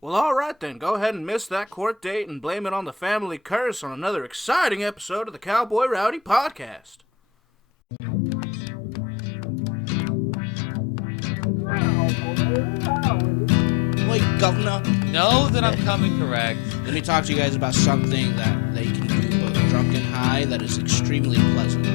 Well, alright then, go ahead and miss that court date and blame it on the family curse on another exciting episode of the Cowboy Rowdy Podcast. Wait, Governor. Know that I'm coming correct. Let me talk to you guys about something that they can do both drunk and high that is extremely pleasant.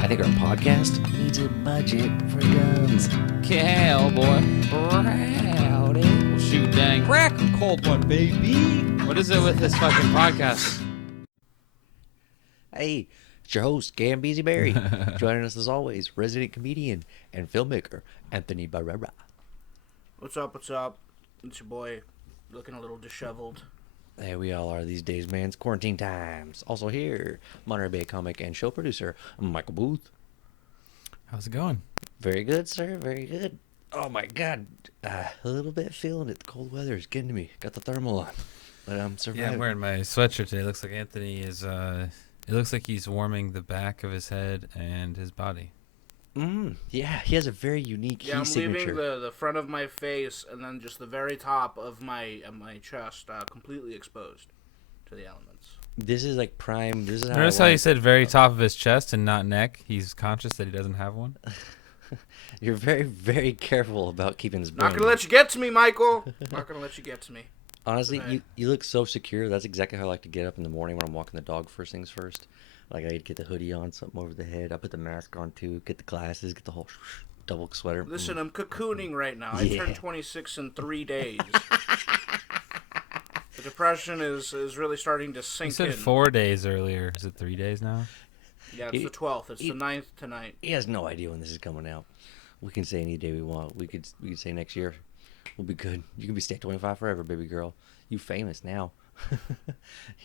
I think our podcast needs a budget for guns. Cowboy Rowdy. Well, shoot, dang. Crack a cold one, baby. What is it with this fucking podcast? Hey, it's your host, Gambeezy Berry. Joining us as always, resident comedian and filmmaker, Anthony Barrera. What's up, what's up? It's your boy, looking a little disheveled. There we all are these days, man. It's quarantine times. Also here, Monterey Bay comic and show producer, Michael Booth. How's it going? Very good, sir. Very good. Oh, my God. A little bit feeling it. The cold weather is getting to me. Got the thermal on. But I'm surviving. Yeah, I'm wearing my sweatshirt today. It looks like Anthony is, it looks like he's warming the back of his head and his body. Yeah, he has a very unique Yeah, I'm signature. leaving the front of my face and then just the very top of my chest completely exposed to the elements. This is like prime. This is how Notice how you said very top of his chest and not neck? He's conscious that he doesn't have one. You're very, very careful about keeping his brain. Not gonna let you get to me, Michael! Not gonna let you get to me. Honestly, Okay. you look so secure. That's exactly how I like to get up in the morning when I'm walking the dog first things first. Like, I get the hoodie on, something over the head. I put the mask on, too. Get the glasses, get the whole double sweater. Listen, I'm cocooning right now. I Yeah. turned 26 in 3 days. The depression is really starting to You sink said in. 4 days earlier. Is it 3 days now? Yeah, it's the 12th. It's the 9th tonight. He has no idea when this is coming out. We can say any day we want. We could say next year. We'll be good. You can be stay 25 forever, baby girl. You famous now.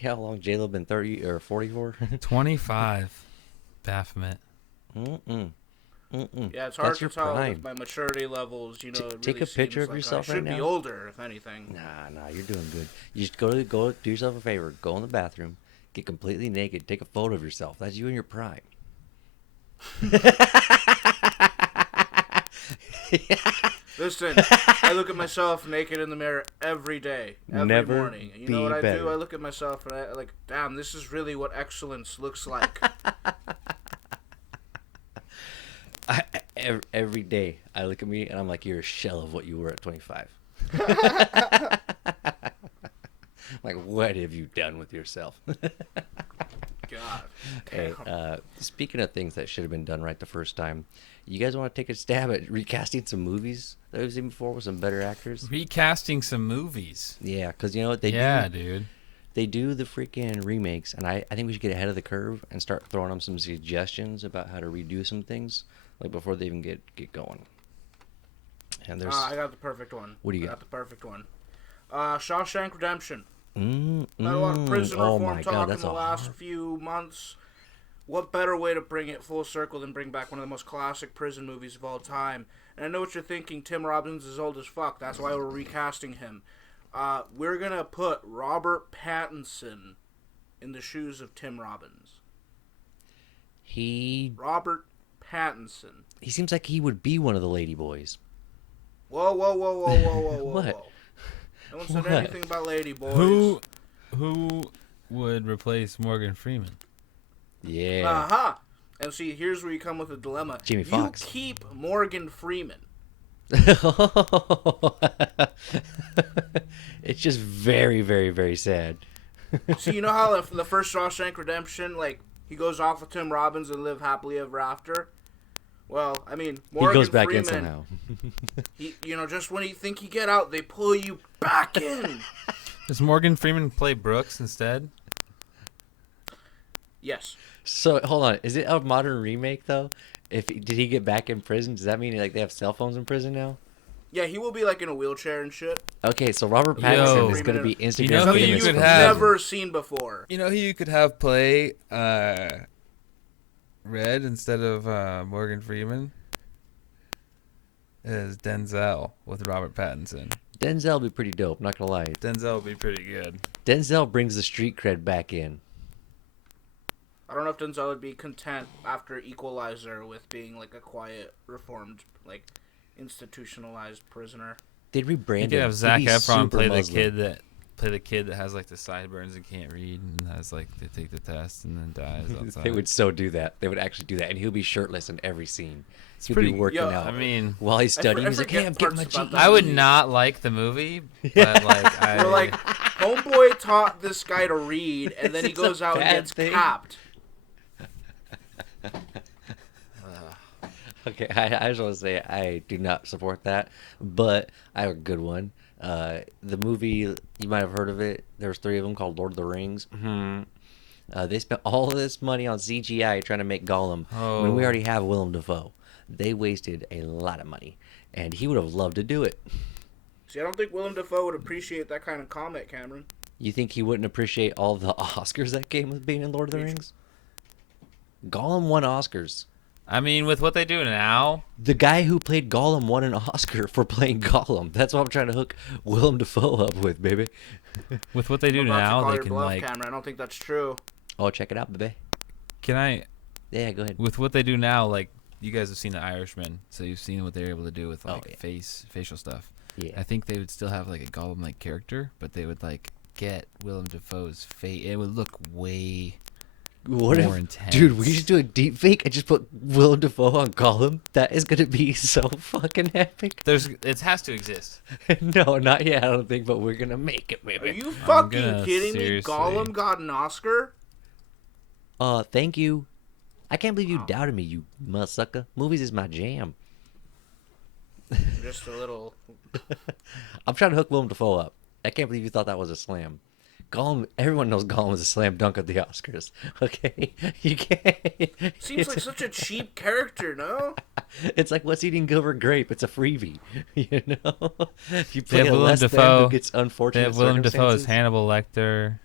How long J-Lo been 30 or 44? 25. Baphomet. Mm-mm. Yeah, it's hard That's to your tell prime. with my maturity levels. You know, it Take really a picture seems of like yourself I right should be now. older, if anything. Nah, you're doing good. You just go do yourself a favor. Go in the bathroom, get completely naked, take a photo of yourself. That's you in your prime. Listen, I look at myself naked in the mirror every day, every Never morning. And you know be what I better. do? I look at myself and I like, damn, this is really what excellence looks like. Every day, I look at me and I'm like, you're a shell of what you were at 25. Like, what have you done with yourself? God. Hey, Damn. speaking of things that should have been done right the first time, you guys want to take a stab at recasting some movies that we've seen before with some better actors? Recasting some movies. Yeah, because you know what they Yeah, do? dude. They do the freaking remakes, and I think we should get ahead of the curve and start throwing them some suggestions about how to redo some things, like before they even get going. And there's I got the perfect one. What do you I got? the perfect one. Shawshank Redemption. mm, Had a lot of prison oh reform my talk god, in that's the a last few months. What better way to bring it full circle than bring back one of the most classic prison movies of all time? And I know what you're thinking, Tim Robbins is old as fuck. That's why we're recasting him. We're going to put Robert Pattinson in the shoes of Tim Robbins. Robert Pattinson. He seems like he would be one of the lady boys. Whoa. What? No one said What? anything about lady boys. Who would replace Morgan Freeman? Yeah. Aha! And see, here's where you come with a dilemma. Jamie Foxx. You keep Morgan Freeman. It's just very, very, very sad. See, you know how the first Shawshank Redemption, like, he goes off with Tim Robbins and live happily ever after? Well, I mean, Morgan He goes back Freeman, in somehow. Just when you think you get out, they pull you back in. Does Morgan Freeman play Brooks instead? Yes. So hold on, is it a modern remake though? Did he get back in prison? Does that mean like they have cell phones in prison now? Yeah, he will be, like, in a wheelchair and shit. Okay, so Robert Pattinson Yo. is going to be Instagram You know who Something you famous. you've could have? never seen before. You know who you could have play Red instead of Morgan Freeman? Is Denzel with Robert Pattinson. Denzel would be pretty dope, not gonna lie. Denzel would be pretty good. Denzel brings the street cred back in. I don't know if Denzel would be content after Equalizer with being, like, a quiet, reformed, like, institutionalized prisoner. They'd rebrand You could him. have Zac He'd be Efron super play Muslim. the kid that has like the sideburns and can't read and has like they take the test and then dies outside. They would so do that. They would actually do that, and he'll be shirtless in every scene. It's He'll pretty. be working Yo, out. I mean, while he's studying, he's like, forget "Hey, I'm getting my parts about GED." that. I would not like the movie, but like I We're like, homeboy taught this guy to read, and then he It's a goes out and bad gets thing. capped. Okay, I just want to say I do not support that, but I have a good one. The movie, you might have heard of it. There's 3 of them called Lord of the Rings. They spent all of this money on CGI trying to make Gollum when we already have Willem Dafoe. They wasted a lot of money, and he would have loved to do it. See, I don't think Willem Dafoe would appreciate that kind of comment, Cameron. You think he wouldn't appreciate all the Oscars that came with being in Lord of the Rings? Gollum won Oscars. I mean, with what they do now, The guy who played Gollum won an Oscar for playing Gollum. That's what I'm trying to hook Willem Dafoe up with, baby. with what they do I'm about to now, call they your can bluff, like. Cameron. I don't think that's true. Oh, check it out, baby. Can I? Yeah, go ahead. With what they do now, like you guys have seen The Irishman, so you've seen what they're able to do with Oh, like yeah. facial stuff. Yeah. I think they would still have like a Gollum-like character, but they would like get Willem Dafoe's face. It would look way What more if, intense. dude, we should do a deep fake and just put Willem Dafoe on Gollum? That is gonna be so fucking epic. It has to exist. No, not yet, I don't think, but we're gonna make it, Are baby. you fucking gonna kidding me? seriously- Gollum got an Oscar? Thank you. I can't believe you doubted me, you mudsucker. Movies is my jam. Just a little. I'm trying to hook Willem Dafoe up. I can't believe you thought that was a slam. Gollum, everyone knows Gollum is a slam dunk at the Oscars. Okay? You can't. Seems like such a cheap character, no? It's like what's eating Gilbert Grape? It's a freebie. You know? You They play have a Willem less than Dafoe. who gets They unfortunate have Willem Dafoe as circumstances. Hannibal Lecter.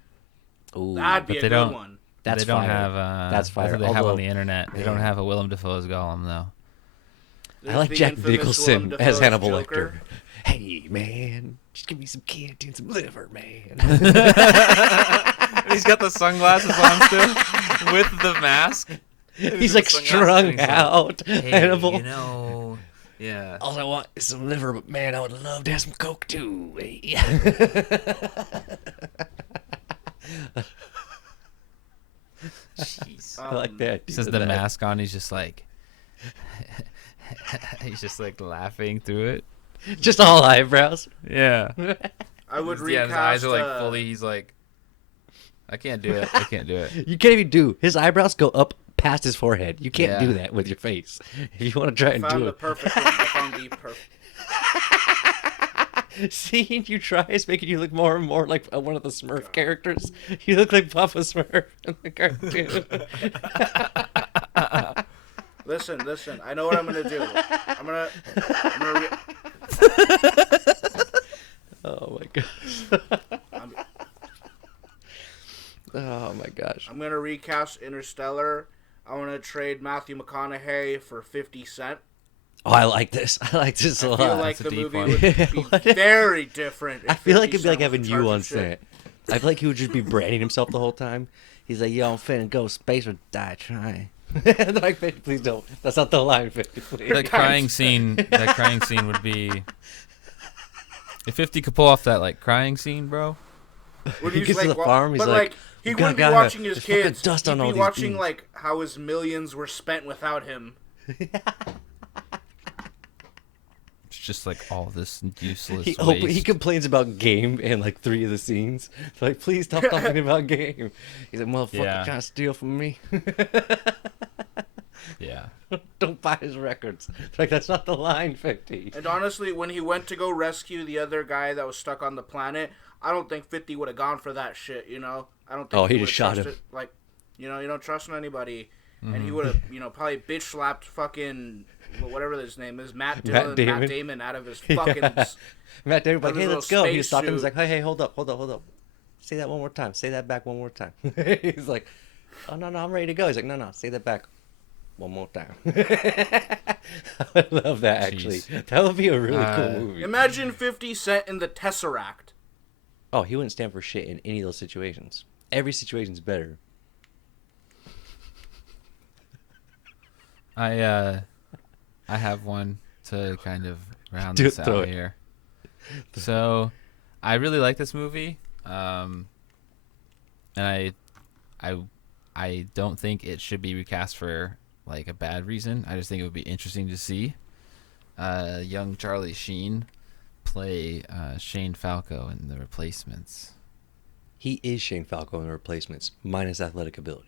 Ooh, That'd be but a they good don't- one. that's they don't fire. have. That's That's fire. what they have Although- on the internet. They don't Man. have a Willem Dafoe as Gollum though. There's I like the Jack infamous Nicholson Willem Dafoe as Hannibal Joker. Lecter. Hey, man, just give me some candy and some liver, man. He's got the sunglasses on still with the mask. He's got like sunglasses strung and he's like, out. Hey, Hannibal. you know, yeah. All I want is some liver, but man, I would love to have some Coke too. Hey. Jeez. I like that. He says the mask on. He's just like, he's just like laughing through it. Just all eyebrows. Yeah. I would Yeah, recast. his eyes are like fully. He's like, I can't do it. I can't do it. You can't even do. His eyebrows go up past his forehead. You can't Yeah. do that with your face. If you want to try and Found do the it, perfect one. I found the perfect. seeing you try is making you look more and more like one of the Smurf characters. You look like Papa Smurf in the cartoon. Listen. I know what I'm gonna do. I'm gonna Oh my gosh. Oh my gosh. I'm gonna recast Interstellar. I want to trade Matthew McConaughey for 50 Cent. Oh, I like this. I like this a I lot. feel like That's a the deep movie one. would What be if- very different. I if feel like 50 it'd be like Cent having was in you charge on of shit. set. I feel like he would just be branding himself the whole time. He's like, yo, I'm finna go space or die trying. And they're like, please don't. That's not the line, 50, please. That crying scene. That crying scene would be. If 50 could pull off that like crying scene, bro. When He he's gets to like, the farm, he's but like, he "God, wouldn't be God, watching his there's fucking kids. dust on He'd all be these watching beans." like how his millions were spent without him. It's just like all this useless He waste. complains about game in like 3 of the scenes. They're like, please stop talking about game. He's like, motherfucker, Yeah. trying to steal from me. Yeah. Don't buy his records. Like, that's not the line, 50. And honestly, when he went to go rescue the other guy that was stuck on the planet, I don't think 50 would have gone for that shit, you know? I don't think Oh, he would've just shot him. trusted- Like, you know, you don't trust anybody. And Mm-hmm. he would have, you know, probably bitch slapped fucking, whatever his name is, Matt Damon out of his fucking... Yeah. Matt Damon, like, Out of hey, his let's little go. He was space talking. He's suit. like, hey, hold up. Say that one more time. Say that back one more time. He's like, oh, no, I'm ready to go. He's like, no, say that back one more time. I would love that, actually. Jeez. That would be a really cool movie. Imagine 50 Cent in the Tesseract. Oh, he wouldn't stand for shit in any of those situations. Every situation's better. I have one to kind of round Do this it, throw out it. here. So, I really like this movie, and I don't think it should be recast for like a bad reason. I just think it would be interesting to see young Charlie Sheen play Shane Falco in The Replacements. He is Shane Falco in The Replacements, minus athletic ability.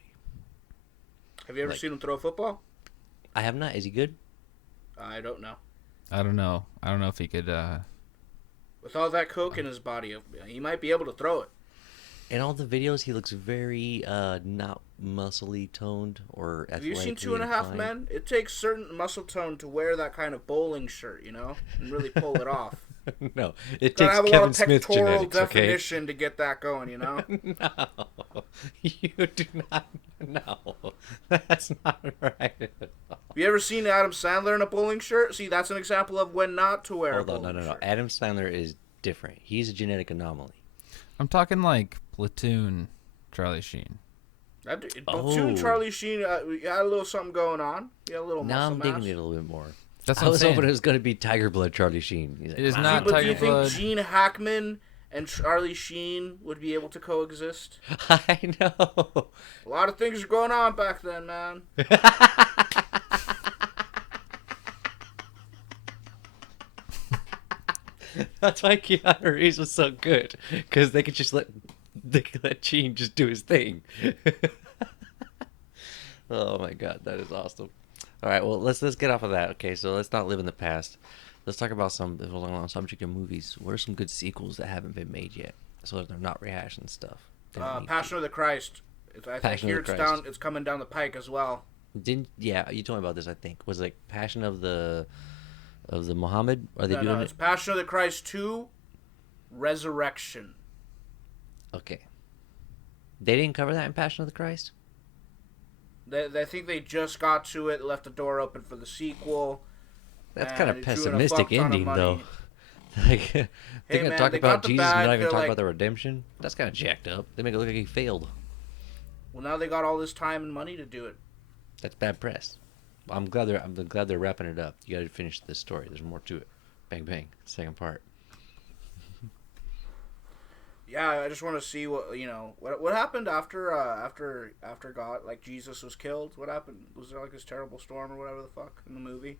Have you ever seen him throw a football? I have not. Is he good? I don't know. I don't know if he could. With all that coke in his body, he might be able to throw it. In all the videos, he looks very not muscly toned or athletically Have you seen 2.5 inclined. Men? It takes certain muscle tone to wear that kind of bowling shirt, and really pull it off. No, it Gotta takes have a lot Kevin of Smith pectoral genetics, okay? definition to get that going, No, you do not. No, that's not right. Have you ever seen Adam Sandler in a bowling shirt? See, that's an example of when not to wear a Hold bowling on, no. shirt. Adam Sandler is different. He's a genetic anomaly. I'm talking like Platoon, Charlie Sheen. Platoon Charlie Sheen had a little something going on. He had a little Now muscle I'm mass. digging it a little bit more. That's I what I'm was saying. hoping it was going to be Tiger Blood Charlie Sheen. He's like, It is "Wow." not But do Tiger you think Blood. Gene Hackman and Charlie Sheen would be able to coexist? I know. A lot of things are going on back then, man. That's why Keanu Reeves was so good, because they could let Gene just do his thing. Oh my god, that is awesome. All right, well let's get off of that. Okay, so let's not live in the past. Let's talk about some on subject of movies. What are some good sequels that haven't been made yet, so that they're not rehashing stuff? They don't need Passion of the Christ. I hear it's Christ. It's coming down the pike as well. Yeah, you told me about this. I think was it like Passion of the Muhammad. Are they No, doing it's it? Passion of the Christ 2, Resurrection. Okay. They didn't cover that in Passion of the Christ. They think they just got to it, left the door open for the sequel. That's and kind of it's doing a pessimistic fuck ton of ending, money. though. Like, they're gonna man, talk they about got the Jesus, and bag, not even they're talk like- about the redemption. That's kind of jacked up. They make it look like he failed. Well, now they got all this time and money to do it. That's bad press. I'm glad they're wrapping it up. You got to finish this story. There's more to it. Bang bang. Second part. Yeah, I just want to see what happened after God, like Jesus was killed. What happened? Was there like this terrible storm or whatever the fuck in the movie?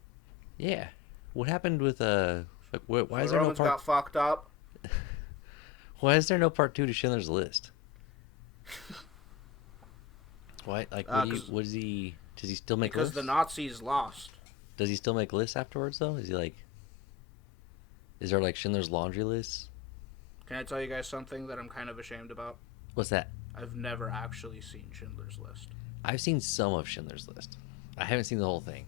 Yeah. What happened with like why The is there no Romans part? got fucked up. Why is there no part 2 to Schindler's List? Why? Like, what is he? Does he still make Because lists? the Nazis lost. Does he still make lists afterwards though? Is he like? Is there like Schindler's laundry lists? Can I tell you guys something that I'm kind of ashamed about? What's that? I've never actually seen Schindler's List. I've seen some of Schindler's List. I haven't seen the whole thing.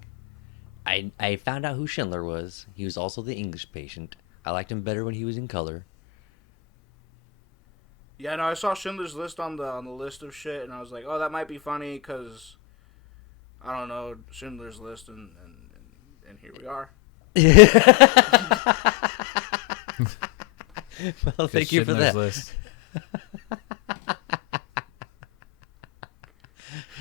I found out who Schindler was. He was also the English patient. I liked him better when he was in color. Yeah, no, I saw Schindler's List on the list of shit, and I was like, oh, that might be funny because I don't know, Schindler's List, and here we are. Well, thank you for Schindler's that. List.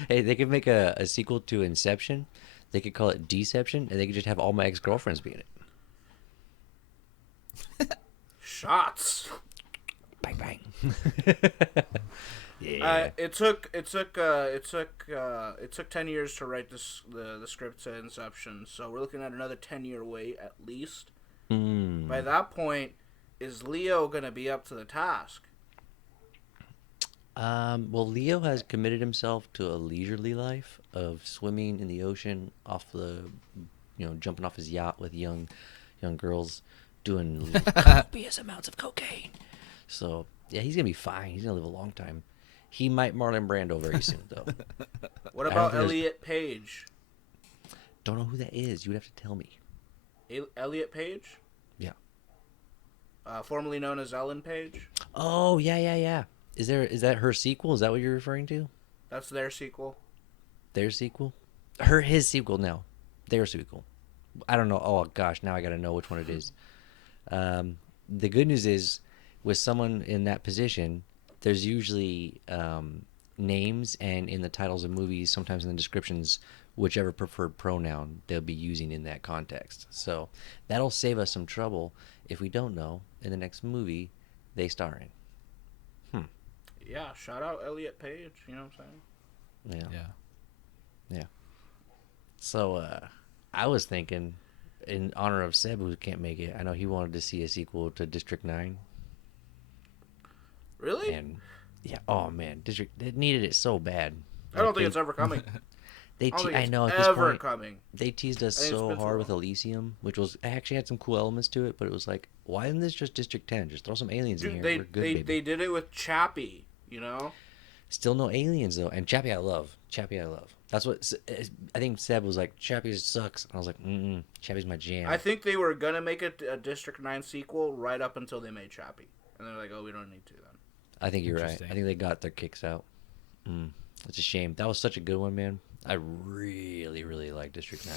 Hey, they could make a sequel to Inception. They could call it Deception, and they could just have all my ex-girlfriends be in it. Shots. Bang bang. It took 10 years to write the script to Inception, so we're looking at another 10-year wait at least. By that point, is Leo gonna be up to the task? Well, Leo has committed himself to a leisurely life of swimming in the ocean, jumping off his yacht with young girls, doing copious amounts of cocaine. So yeah, he's gonna be fine. He's gonna live a long time. He might Marlon Brando very soon, though. What I don't about think there's- Elliot Page? Don't know who that is. You would have to tell me. Elliot Page? Yeah. Formerly known as Ellen Page. Oh yeah. Is that her sequel? Is that what you're referring to? That's their sequel. Their sequel? His sequel now. Their sequel. I don't know. Oh gosh, now I gotta know which one it is. The good news is, with someone in that position, there's usually names, and in the titles of movies, sometimes in the descriptions, whichever preferred pronoun they'll be using in that context. So that'll save us some trouble if we don't know, in the next movie they star in. Yeah, shout out Elliot Page. You know what I'm saying? Yeah. So I was thinking, in honor of Seb, who can't make it, I know he wanted to see a sequel to District 9. Really? And yeah, oh man, they needed it so bad. I don't think it's ever coming. I know at this point they teased us so hard with Elysium, which was actually had some cool elements to it, but it was like, why isn't this just District 10? Just throw some aliens in here. We're good, baby. They did it with Chappie, you know. Still no aliens though, and Chappie I love. That's what I think. Seb was like, Chappie sucks, and I was like, Chappie's my jam. I think they were gonna make a District 9 sequel right up until they made Chappie, and they're like, oh, we don't need to then. I think you're right. I think they got their kicks out. It's a shame. That was such a good one, man. I really, really like District 9.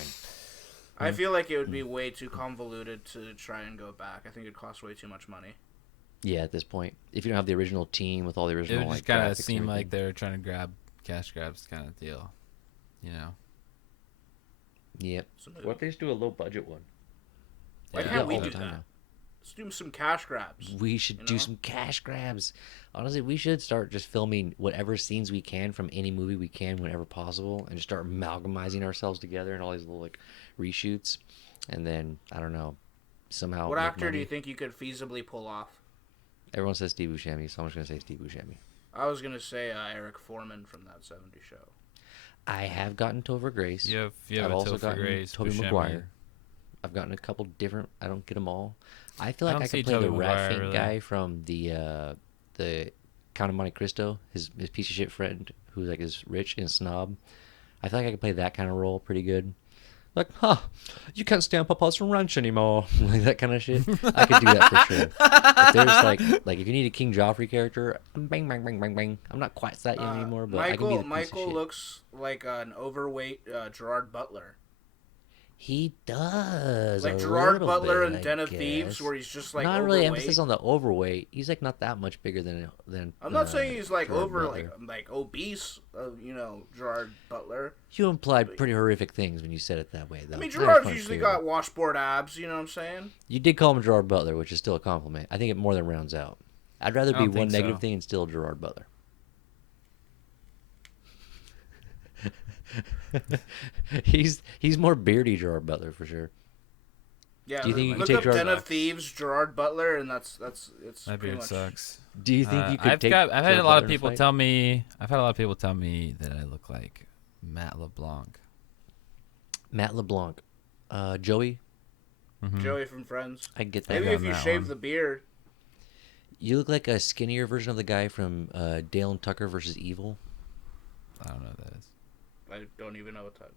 I feel like it would be way too convoluted to try and go back. I think it'd cost way too much money. Yeah, at this point, if you don't have the original team with all the original, it would just kind of seem like they're trying to grab cash grabs kind of deal, you know. Yep. What if they just do a low budget one? Why can't we do that? Let's do some cash grabs. We should do some cash grabs. Honestly, we should start just filming whatever scenes we can from any movie we can whenever possible, and just start amalgamizing ourselves together in all these little like reshoots, and then I don't know, somehow. What actor do you think you could feasibly pull off? Everyone says Steve Buscemi, so I'm just gonna say Steve Buscemi. I was gonna say Eric Foreman from that '70s show. I have gotten Topher Grace. I've also Topher gotten Grace, Tobey Buscemi. Maguire. I've gotten a couple different. I don't get them all. I feel like I could play Tobey the Maguire, rat really. guy from the Count of Monte Cristo, his piece of shit friend who's like is rich and snob. I feel like I could play that kind of role pretty good. Like, you can't stand Papa's ranch anymore. Like that kind of shit. I could do that for sure. If there's like if you need a King Joffrey character, bang, bang, bang, bang, bang. I'm not quite that young anymore, but I can be the piece of Michael shit. looks like an overweight Gerard Butler. He does. Like a Gerard little Butler bit, in Den of I Thieves, guess. where he's just like not overweight. really emphasis on the overweight. He's like not that much bigger than. I'm not saying he's like Gerard over Butler. like obese, Gerard Butler. You implied pretty horrific things when you said it that way, though. I mean, Very Gerard's funny usually too. got washboard abs. You know what I'm saying? You did call him Gerard Butler, which is still a compliment. I think it more than rounds out. I'd rather I be don't one think negative so. thing and still Gerard Butler. he's more beardy Gerard Butler for sure. Yeah. Do you think you look could take up Gerard Den of Thieves, Gerard Butler, and it's That pretty beard much. sucks. Do you think you could I've take? had a Gerard lot Butler of in a people fight? tell me. I've had a lot of people tell me that I look like Matt LeBlanc. Matt LeBlanc, Joey. Joey from Friends. I get that. Maybe got if you that shave one. the beard. You look like a skinnier version of the guy from Dale and Tucker versus Evil. I don't know what that is. I don't even know what that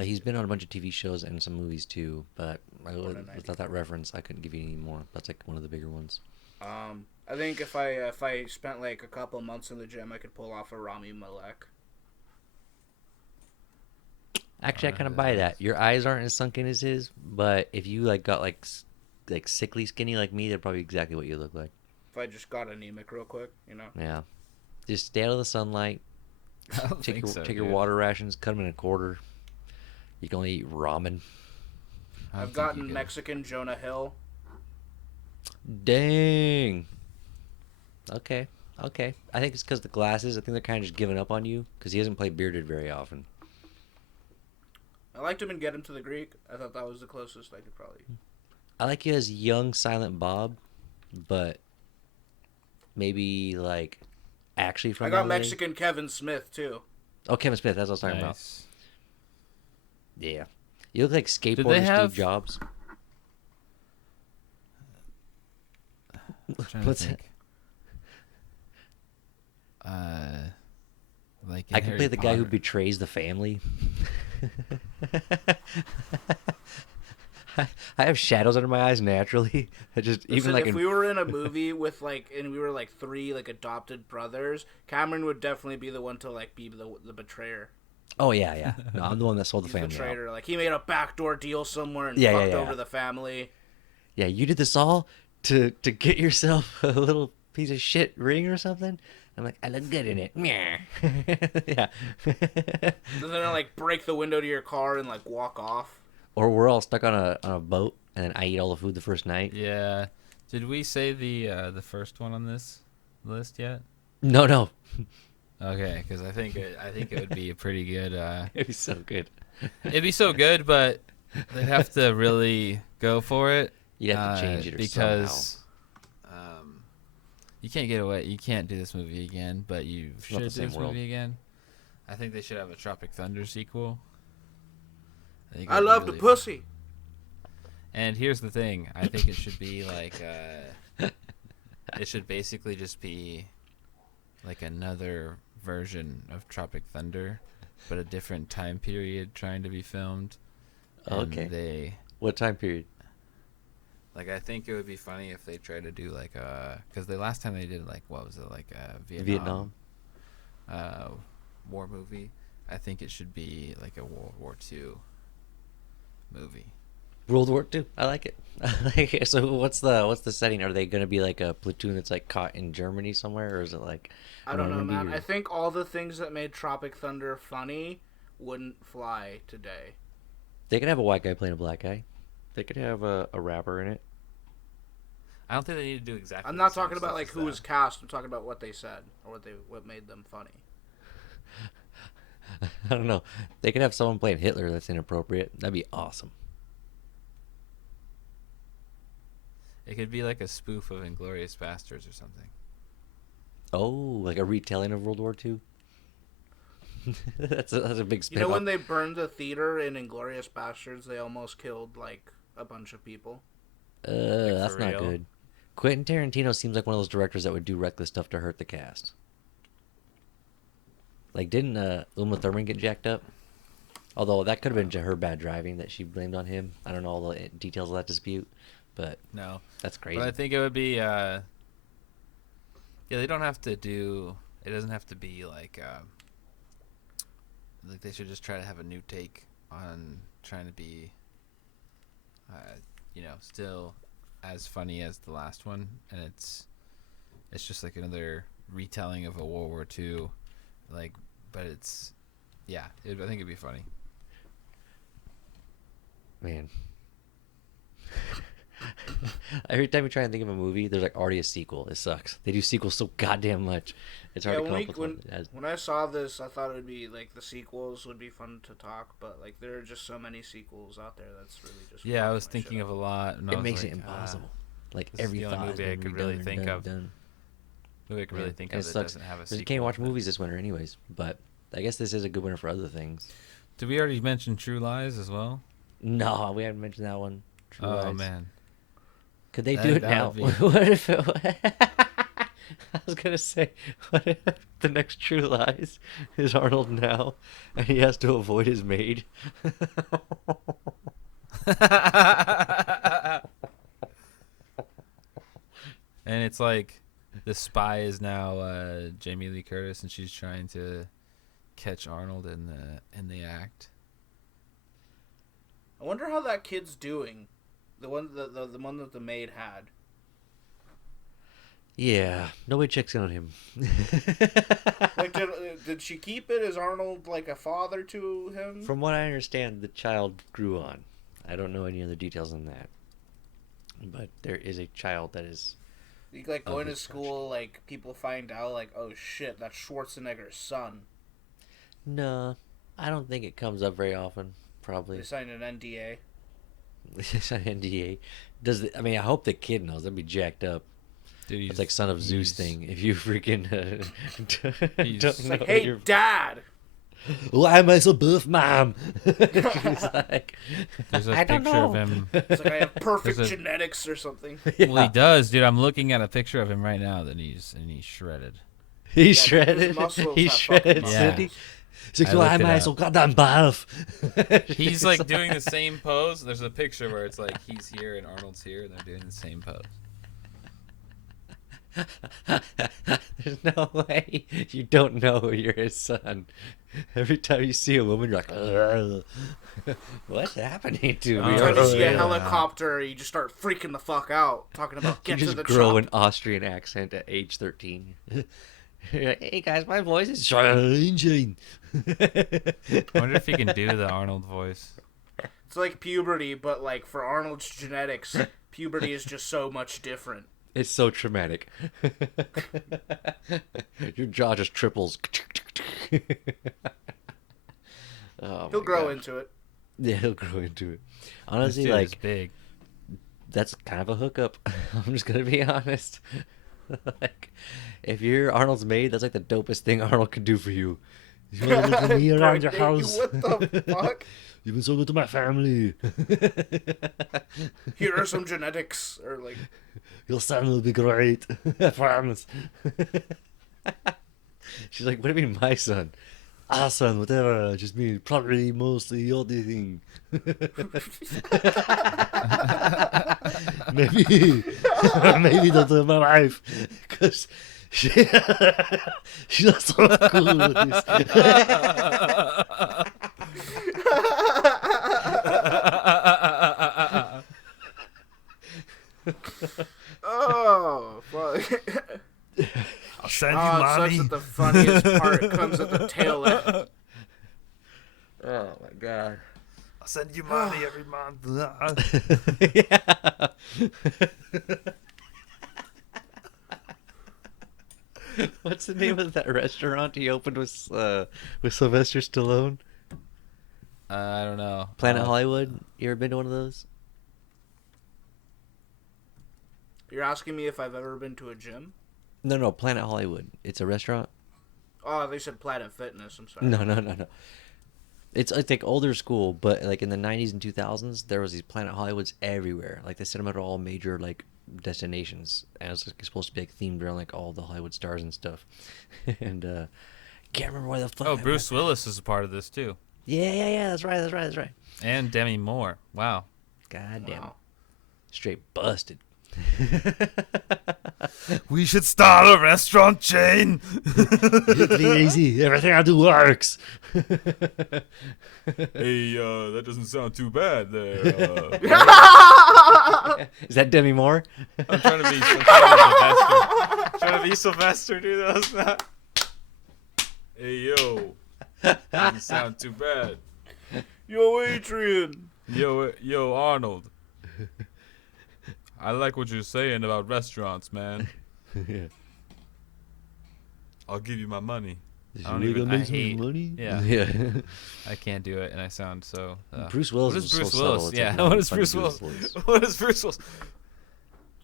is. He's been on a bunch of TV shows and some movies too, but in without that reference, I couldn't give you any more. That's like one of the bigger ones. I think if I spent like a couple months in the gym, I could pull off a Rami Malek. Actually, I kind of buy that. Your eyes aren't as sunken as his, but if you like got like sickly skinny like me, that'd probably be exactly what you look like. If I just got anemic real quick, Yeah, just stay out of the sunlight. I don't Take think your so, take your dude. water rations, cut them in a quarter. You can only eat ramen. I don't I've think gotten you could. Mexican Jonah Hill. Dang. Okay. I think it's because the glasses. I think they're kind of just giving up on you because he hasn't played bearded very often. I liked him in Get Him to the Greek. I thought that was the closest I could probably. I like you as young Silent Bob, but maybe like actually from I got LA. Mexican Kevin Smith too. Oh, Kevin Smith. That's what I was talking about. Nice. Yeah. You look like they skateboarder have- Steve Jobs. I'm trying to What's think. Like in I can Harry play the guy who Potter. betrays the family. I have shadows under my eyes naturally. I just Listen, even like if in, we were in a movie with and we were like three adopted brothers, Cameron would definitely be the one to be the betrayer. oh yeah. No, I'm the one that sold the He's the family out. traitor. Like he made a backdoor deal somewhere and Yeah, fucked yeah. over the family. Yeah, you did this all to get yourself a little piece of shit ring or something. I'm like, I look good in it. Yeah. And then break the window to your car and walk off. Or we're all stuck on a boat and then I eat all the food the first night. Yeah. Did we say the first one on this list yet? No. Okay, because I think it would be a pretty good. It'd be so good. It'd be so good, but they'd have to really go for it. You'd have to change it because you can't get away. You can't do this movie again, but you should do this movie again. I think they should have a Tropic Thunder sequel. I love the pussy. And here's the thing. I think it should be like it should basically just be like another version of Tropic Thunder, but a different time period trying to be filmed. Okay. What time period? Like, I think it would be funny if they tried to do like because the last time they did like what was it, like a Vietnam war movie. I think it should be like a World War II movie. World War II. I like it. So what's the setting? Are they gonna be like a platoon that's like caught in Germany somewhere, or is it like? I don't know, man. I think all the things that made Tropic Thunder funny wouldn't fly today. They could have a white guy playing a black guy. They could have a rapper in it. I don't think they need to do exactly. I'm not talking about like who was cast. I'm talking about what they said or what made them funny. I don't know. They could have someone playing Hitler that's inappropriate. That'd be awesome. It could be like a spoof of Inglourious Basterds or something. Oh, like a retelling of World War II? that's a big spin. You know when they burned the theater in Inglourious Basterds, they almost killed like a bunch of people. That's not good. Quentin Tarantino seems like one of those directors that would do reckless stuff to hurt the cast. Like, didn't Uma Thurman get jacked up? Although that could have been her bad driving that she blamed on him. I don't know all the details of that dispute, but no, that's crazy. But I think it would be. Yeah, they don't have to do. It doesn't have to be like they should just try to have a new take on trying to be, still as funny as the last one, and it's just like another retelling of a World War II, like, but it's, I think it'd be funny. Man. Every time you try and think of a movie, there's like already a sequel. It sucks. They do sequels so goddamn much. It's hard to come up with one. When I saw this, I thought it would be like the sequels would be fun to talk, but like there are just so many sequels out there that's really just. Yeah, I was thinking of a lot. And it makes it impossible. Like every movie I could really think of. Movie I could really think of that doesn't have a sequel. You can't watch movies this winter, anyways. But I guess this is a good winter for other things. Did we already mention True Lies as well? No, we haven't mentioned that one. True Lies. Man. Could they do it now? What if it, I was gonna say, what if the next True Lies is Arnold now, and he has to avoid his maid? And it's like the spy is now Jamie Lee Curtis, and she's trying to catch Arnold in the act. I wonder how that kid's doing. The one that the maid had. Yeah, nobody checks in on him. Like, did she keep it? Is Arnold like a father to him? From what I understand, the child grew on. I don't know any other details on that. But there is a child that is. You like going to school, like people find out, like, oh shit, that's Schwarzenegger's son. No, I don't think it comes up very often. Probably. They signed an NDA. It's an NDA. I hope the kid knows. That'd be jacked up. Dude, it's like Son of Zeus thing. If you freaking don't know, like, hey, Dad. Why am I so buff, Mom? He's like, there's a picture of him. It's like I have perfect genetics or something. Yeah. Well, he does, dude. I'm looking at a picture of him right now. That he's shredded. He's shredded. He's shredded. Yeah. He's like, why am I so goddamn buff? He's like doing the same pose. There's a picture where it's like he's here and Arnold's here, and they're doing the same pose. There's no way you don't know you're his son. Every time you see a woman, you're like, ugh. What's happening to me? Every time you see a helicopter, you just start freaking the fuck out, talking about get to the chop. You just grow an Austrian accent at age 13. Hey guys, my voice is changing. I wonder if he can do the Arnold voice. It's like puberty, but like for Arnold's genetics, puberty is just so much different. It's so traumatic. Your jaw just triples. Oh, He'll my grow gosh. into it. Yeah, he'll grow into it. This Honestly, dude is like, big. that's kind of a hookup. I'm just gonna be honest. Like, if you're Arnold's maid, that's like the dopest thing Arnold could do for you. You wanna look at me around your Pregnant, house? What the fuck? You've been so good to my family. Here are some genetics, or like, Your son will be great. I promise. She's like, what do you mean, my son? Our son, whatever. Just mean probably mostly your thing. Maybe, maybe that's my wife, because she's not so cool with this. oh fuck. I'll send Oh, it sucks that the funniest part comes at the tail end. Oh my god. I'll send you money every month. Yeah. What's the name of that restaurant he opened with Sylvester Stallone? I don't know. Planet Hollywood. You ever been to one of those? You're asking me if I've ever been to a gym? No, Planet Hollywood. It's a restaurant. Oh, they said Planet Fitness. I'm sorry. No. It's like older school, but like in the 90s and 2000s, there was these Planet Hollywoods everywhere. Like they set them out at all major like destinations, and it was like, supposed to be like themed around like all the Hollywood stars and stuff. And can't remember why the fuck. Oh, Bruce Willis is a part of this too. Yeah. That's right. And Demi Moore. Wow. God damn. Wow. Straight busted. We should start a restaurant chain. It's easy. Everything I do works. Hey, that doesn't sound too bad there. Is that Demi Moore? I'm trying to be Sylvester. Trying to be Sylvester, dude. That was not. Hey, yo. Doesn't sound too bad. Yo, Adrian. Yo, Arnold. I like what you're saying about restaurants, man. Yeah. I'll give you my money. Is I don't you even- gonna I make some hate- money? yeah. I can't do it, and I sound so. Bruce Willis What is is Bruce so subtle, Willis? it's Yeah, like what not is funny Bruce to do Willis? his voice. What is Bruce Willis?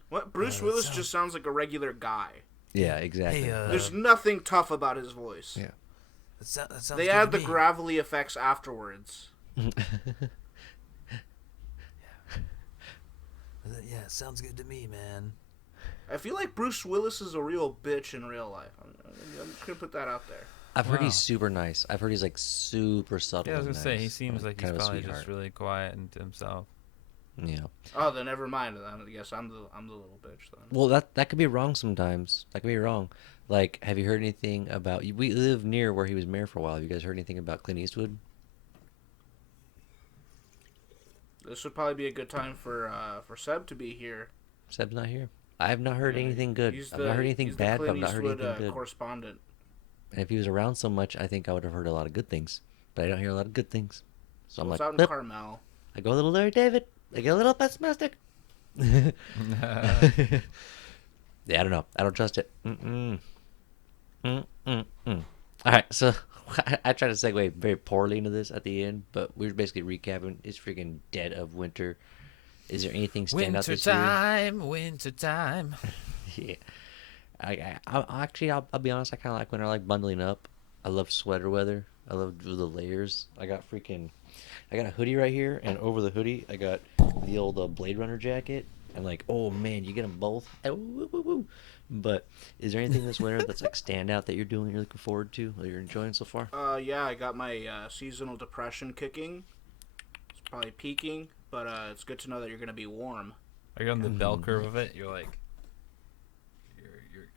What? Bruce Willis just sounds like a regular guy. Yeah, exactly. There's nothing tough about his voice. Yeah. That sounds They add the gravelly effects afterwards. Yeah, sounds good to me, man. I feel like Bruce Willis is a real bitch in real life. I'm just gonna put that out there. I've heard Wow. he's super nice. I've heard he's like super subtle. Yeah, I was and gonna say he nice, seems like he's kind of a probably sweetheart. just really quiet and to himself. Yeah. Oh, then never mind. I guess I'm the little bitch then. Well, that could be wrong sometimes. That could be wrong. Like, have you heard anything about? We live near where he was mayor for a while. Have you guys heard anything about Clint Eastwood? This would probably be a good time for Seb to be here. Seb's not here. I have not heard anything good. He's I've not heard anything he's bad, the but I've Clint not heard Eastwood, anything good. correspondent. And if he was around so much, I think I would have heard a lot of good things. But I don't hear a lot of good things. So I'm What's like, out in "Blip." Carmel? I go a little Larry David. I get a little pessimistic. Yeah, I don't know. I don't trust it. All right, so I tried to segue very poorly into this at the end, but we're basically recapping. It's freaking dead of winter. Is there anything stand out this year? Winter time. Yeah. I'll be honest. I kind of like winter. I like bundling up. I love sweater weather. I love the layers. I got a hoodie right here, and over the hoodie, I got the old Blade Runner jacket. And like, oh man, you get them both. Oh, woo, woo, woo. But is there anything this winter that's like stand out that you're doing, you're looking forward to, that you're enjoying so far? Yeah, I got my seasonal depression kicking. It's probably peaking, but it's good to know that you're gonna be warm. Are you on the bell curve of it? You're like.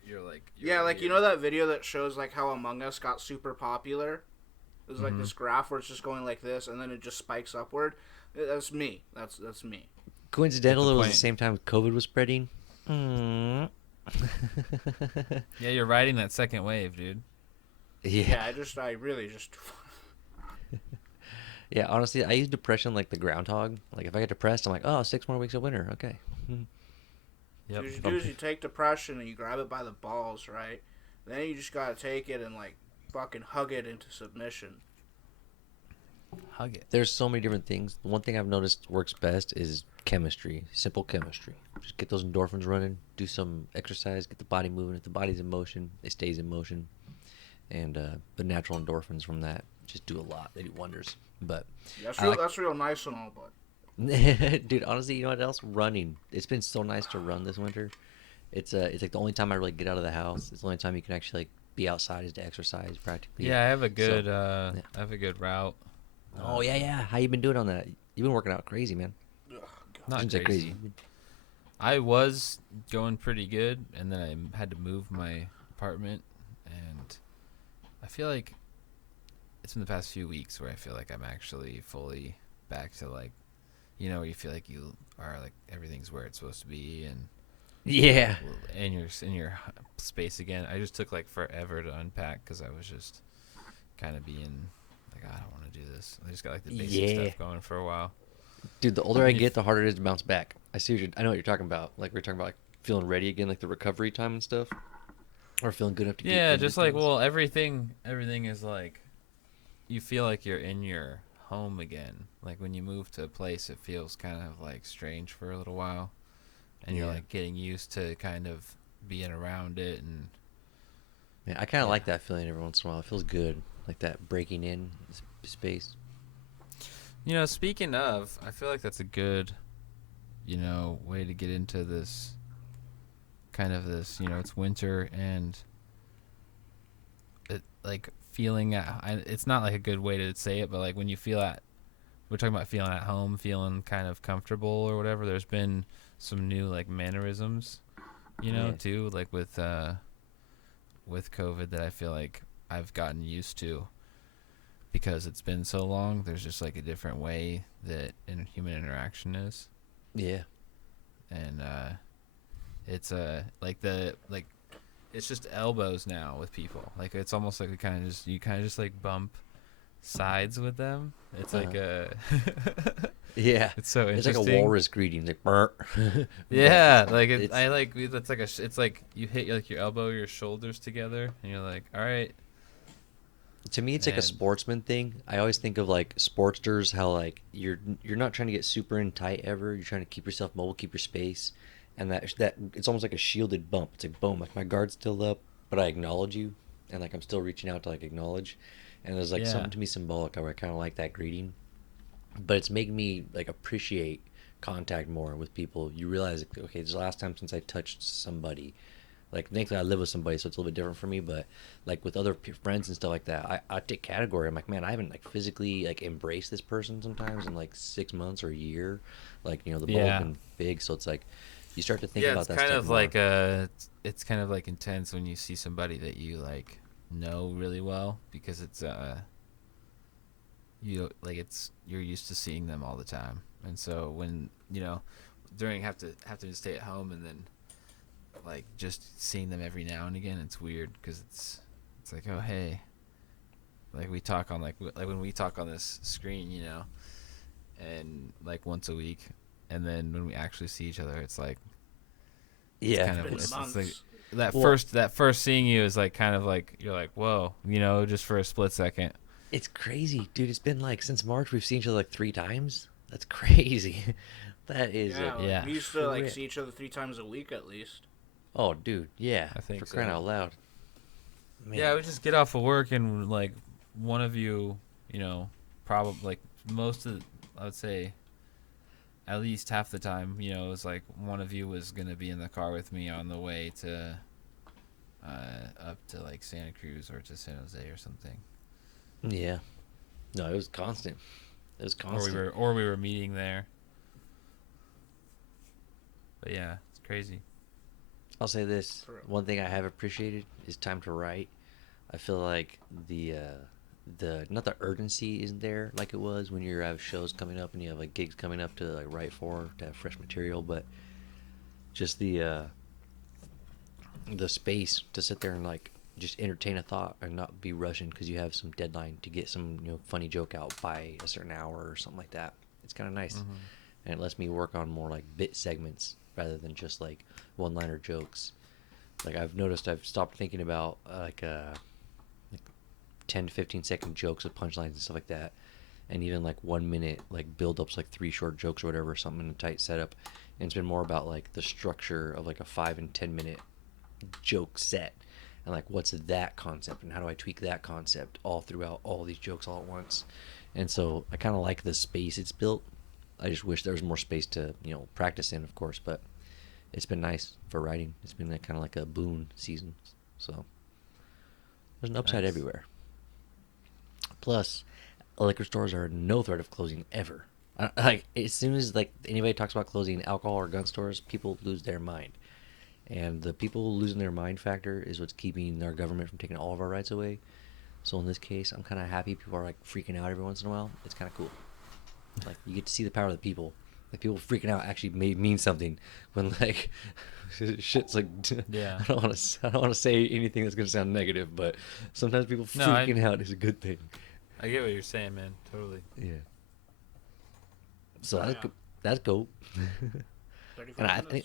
You're like. Yeah, like you know that video that shows like how Among Us got super popular. There's like this graph where it's just going like this, and then it just spikes upward. That's me. That's me. Coincidental, it was the point. same time COVID was spreading. Yeah, you're riding that second wave, dude. Yeah, I really just. Yeah, honestly, I use depression like the groundhog. Like if I get depressed, I'm like, oh, 6 more weeks of winter. Okay. Yep. What you do is you take depression and you grab it by the balls, right? Then you just gotta take it and like fucking hug it into submission. Hug it. There's so many different things. The one thing I've noticed works best is chemistry, simple chemistry. Just get those endorphins running, do some exercise, get the body moving. If the body's in motion, it stays in motion. And the natural endorphins from that just do a lot. They do wonders. But That's real nice and all, but dude, honestly, you know what else? Running. It's been so nice to run this winter. It's like the only time I really get out of the house. It's the only time you can actually like be outside is to exercise practically. Yeah, I have a good yeah. I have a good route. Oh yeah. How you been doing on that? You've been working out crazy, man. Not Seems crazy. like I was going pretty good, and then I had to move my apartment, and I feel like it's been the past few weeks where I feel like I'm actually fully back to like, you know, where you feel like you are like everything's where it's supposed to be, and Yeah. in your space again. I just took like forever to unpack because I was just kind of being like, I don't want to do this. I just got like the basic stuff going for a while. Dude, the older I get, the harder it is to bounce back. I know what you're talking about. Like we're talking about like feeling ready again, like the recovery time and stuff, or feeling good enough to get Yeah, into just like things. well, everything is like you feel like you're in your home again. Like when you move to a place, it feels kind of like strange for a little while, and you're like getting used to kind of being around it. And Yeah, I kind of like that feeling every once in a while. It feels good, like that breaking in space. you know, speaking of, I feel like that's a good, you know, way to get into this kind of this. You know, it's winter and it like feeling it's not like a good way to say it, but like when you feel we're talking about feeling at home, feeling kind of comfortable or whatever. There's been some new like mannerisms, you know, too, like with COVID that I feel like I've gotten used to because it's been so long. There's just like a different way that human interaction is. Yeah. And it's it's just elbows now with people. Like it's almost like you kind of just like bump sides with them. It's like a Yeah. it's so It's interesting. like a walrus greeting, like burr. Yeah, like It's- I like it's like it's like you hit like your elbow, your shoulders together, and you're like, all right. To me, it's like a And- sportsman thing. I always think of like sportsters, how like you're not trying to get super in tight ever. You're trying to keep yourself mobile, keep your space, and that it's almost like a shielded bump. It's like boom, like my guard's still up, but I acknowledge you, and like I'm still reaching out to like acknowledge, and there's like something to me symbolic. I kind of like that greeting, but it's making me like appreciate contact more with people. You realize, okay, this is the last time since I touched somebody. Like, thankfully, I live with somebody, so it's a little bit different for me. But like with other friends and stuff like that, I take category. I'm like, man, I haven't like physically like embraced this person sometimes in like 6 months or a year. Like, you know, the ball's been big, so it's like you start to think about that. It's kind stuff of more. like it's kind of like intense when you see somebody that you like know really well because it's you're used to seeing them all the time, and so when you know during have to stay at home and then like just seeing them every now and again, it's weird because it's like, oh hey, like we talk on like when we talk on this screen, you know, and like once a week, and then when we actually see each other, it's like it's like that first seeing you is like kind of like you're like whoa, you know, just for a split second. It's crazy, dude. It's been like since March we've seen each other like 3 times. That's crazy. That is we used to like see each other 3 times a week at least. Oh, dude, yeah. I think for so. crying out loud. Man. Yeah, we just get off of work and like one of you, you know, probably like I would say at least half the time, you know, it was like one of you was gonna be in the car with me on the way to up to like Santa Cruz or to San Jose or something. Yeah. No, it was constant. It was constant. Or we were meeting there. But yeah, it's crazy. I'll say this. One thing I have appreciated is time to write. I feel like the not the urgency isn't there like it was when you have shows coming up and you have like gigs coming up to like write for, to have fresh material, but just the space to sit there and like just entertain a thought and not be rushing because you have some deadline to get some funny joke out by a certain hour or something like that. It's kind of nice, and it lets me work on more like bit segments rather than just like one-liner jokes. Like I've noticed, I've stopped thinking about like 10 to 15 second jokes with punchlines and stuff like that, and even like 1 minute like build-ups, like 3 short jokes or whatever, something in a tight setup. And it's been more about like the structure of like a 5 and 10 minute joke set, and like what's that concept and how do I tweak that concept all throughout all these jokes all at once. And so I kind of like the space it's built. I just wish there was more space to practice in, of course, but it's been nice for writing. It's been kind of like a boon season, so there's an upside everywhere. Plus, liquor stores are no threat of closing ever. Like as soon as like anybody talks about closing alcohol or gun stores, people lose their mind. And the people losing their mind factor is what's keeping our government from taking all of our rights away. So in this case, I'm kind of happy people are like freaking out every once in a while. It's kind of cool. Like you get to see the power of the people. Like people freaking out actually may mean something when like shit's like Yeah. I don't want to say anything that's gonna sound negative, but sometimes people freaking out is a good thing. I get what you're saying, man. Totally. Yeah. So that's cool. And I think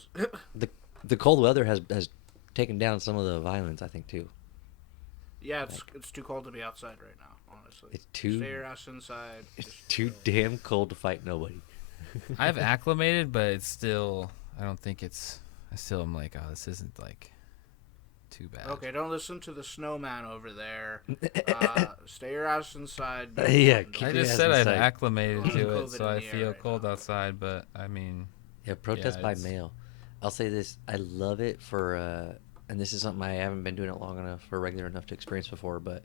the cold weather has taken down some of the violence, I think, too. Yeah, it's too cold to be outside right now, honestly. It's too... Stay your ass inside. It's too damn cold to fight nobody. I've acclimated, but it's still... I don't think it's... I still am like, oh, this isn't, like, too bad. Okay, don't listen to the snowman over there. Stay your ass inside. Yeah, I just said I've inside. acclimated to COVID it, so in I the air feel right cold now. outside, but, I mean... Yeah, protest by it's- mail. I'll say this. I love it for... and this is something I haven't been doing it long enough or regular enough to experience before, but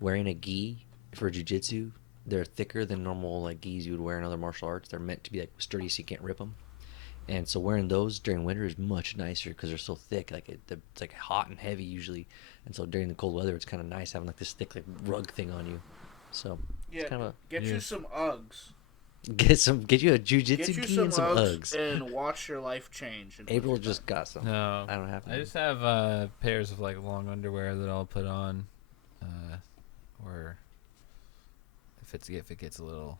wearing a gi for jiu-jitsu, they're thicker than normal like gis you would wear in other martial arts. They're meant to be like sturdy so you can't rip them. And so wearing those during winter is much nicer because they're so thick. Like it's like hot and heavy usually, and so during the cold weather it's kind of nice having like this thick like rug thing on you. So Yeah, it's kind of get you some Uggs. get you a jiu-jitsu Get you gi some and some Uggs Uggs. and watch your life change. in April winter just time. got some. No. I don't have. I just have pairs of, like, long underwear that I'll put on, or if it gets a little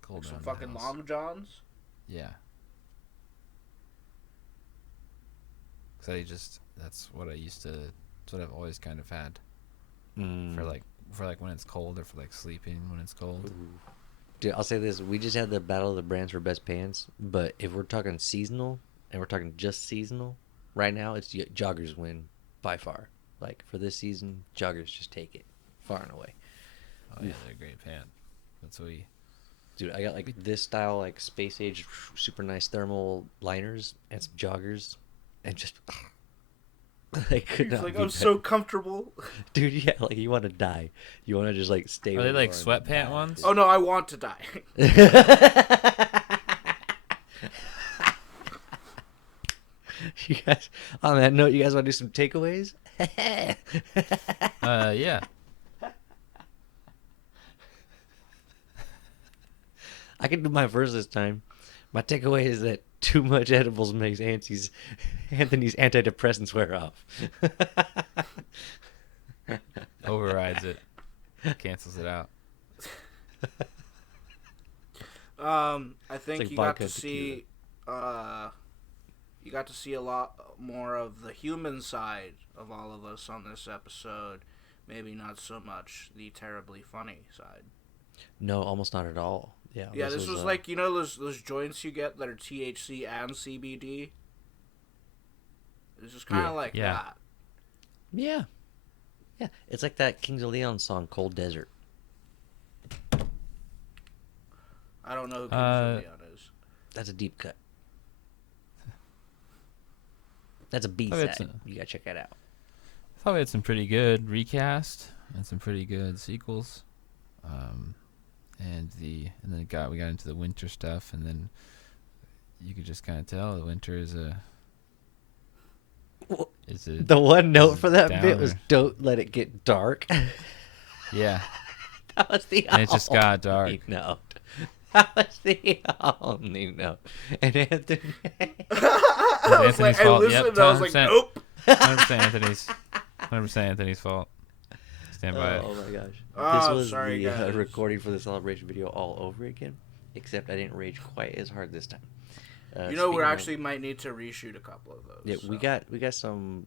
cold Some around the fucking house. long johns. Yeah. Cause that's what I've always kind of had for like when it's cold or for like sleeping when it's cold. Dude, I'll say this: we just had the battle of the brands for best pants. But if we're talking seasonal, and we're talking just seasonal, right now it's joggers win by far. Like for this season, joggers just take it far and away. Oh yeah, they're a great pant. That's what we. Dude, I got like this style, like space age, super nice thermal liners and some joggers, and just I could He's not. like, be I'm better. so comfortable. Dude, yeah, like you want to die. You want to just like stay. Are they where like you are and sweatpant die. ones? Oh no, I want to die. You guys, on that note, you guys want to do some takeaways? Yeah. I can do my first this time. My takeaway is that too much edibles makes Anthony's antidepressants wear off. Overrides it. Cancels it out. I think like you got vodka to and see, you got to see a lot more of the human side of all of us on this episode. Maybe not so much the terribly funny side. No, almost not at all. Yeah. Yeah, this was like, those joints you get that are THC and CBD. It's just kind of like Yeah. that. Yeah. Yeah. It's like that Kings of Leon song, Cold Desert. I don't know who Kings of Leon is. That's a deep cut. That's a B Oh, it's side. You gotta check that out. I thought we had some pretty good recast and some pretty good sequels. And then we got into the winter stuff, and then you could just kind of tell the winter is a The one note for that bit was downer. "Don't let it get dark." Yeah. That was the And it just got dark. only note. That was the only note. And Anthony, I was like, Anthony's I fault. listened Yep, and I was like, 100%. nope. 100% Anthony's fault. Stand by it. Oh my gosh. Oh, This was sorry, the guys. recording for the celebration video all over again, except I didn't rage quite as hard this time. You know, we speaking of- actually might need to reshoot a couple of those. Yeah, so. we got some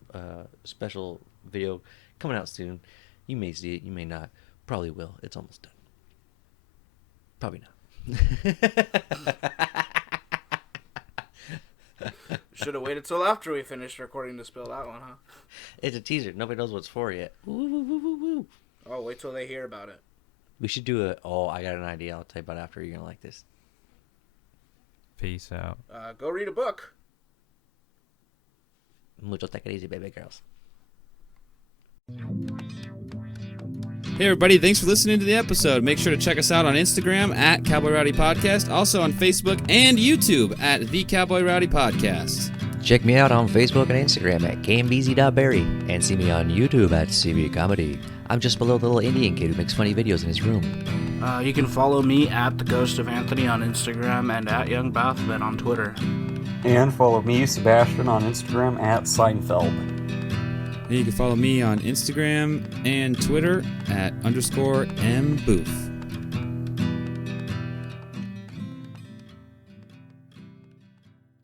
special video coming out soon. You may see it, you may not. Probably will. It's almost done. Probably not. Should have waited till after we finished recording to spill that one, huh? It's a teaser. Nobody knows what it's for yet. Woo, woo, woo, woo, woo. Oh, wait till they hear about it. We should do a. Oh, I got an idea. I'll tell you about it after. You're gonna like this. Peace out. Go read a book. Mucho take it easy, baby girls. Hey everybody, thanks for listening to the episode. Make sure to check us out on Instagram at Cowboy Rowdy Podcast, also on Facebook and YouTube at The Cowboy Rowdy Podcast. Check me out on Facebook and Instagram at KMBZ.Berry and see me on YouTube at CB Comedy. I'm just a little Indian kid who makes funny videos in his room. You can follow me at The Ghost of Anthony on Instagram and at Young Baphomet on Twitter. And follow me, Sebastian, on Instagram at Seinfeld. And you can follow me on Instagram and Twitter at _mbooth.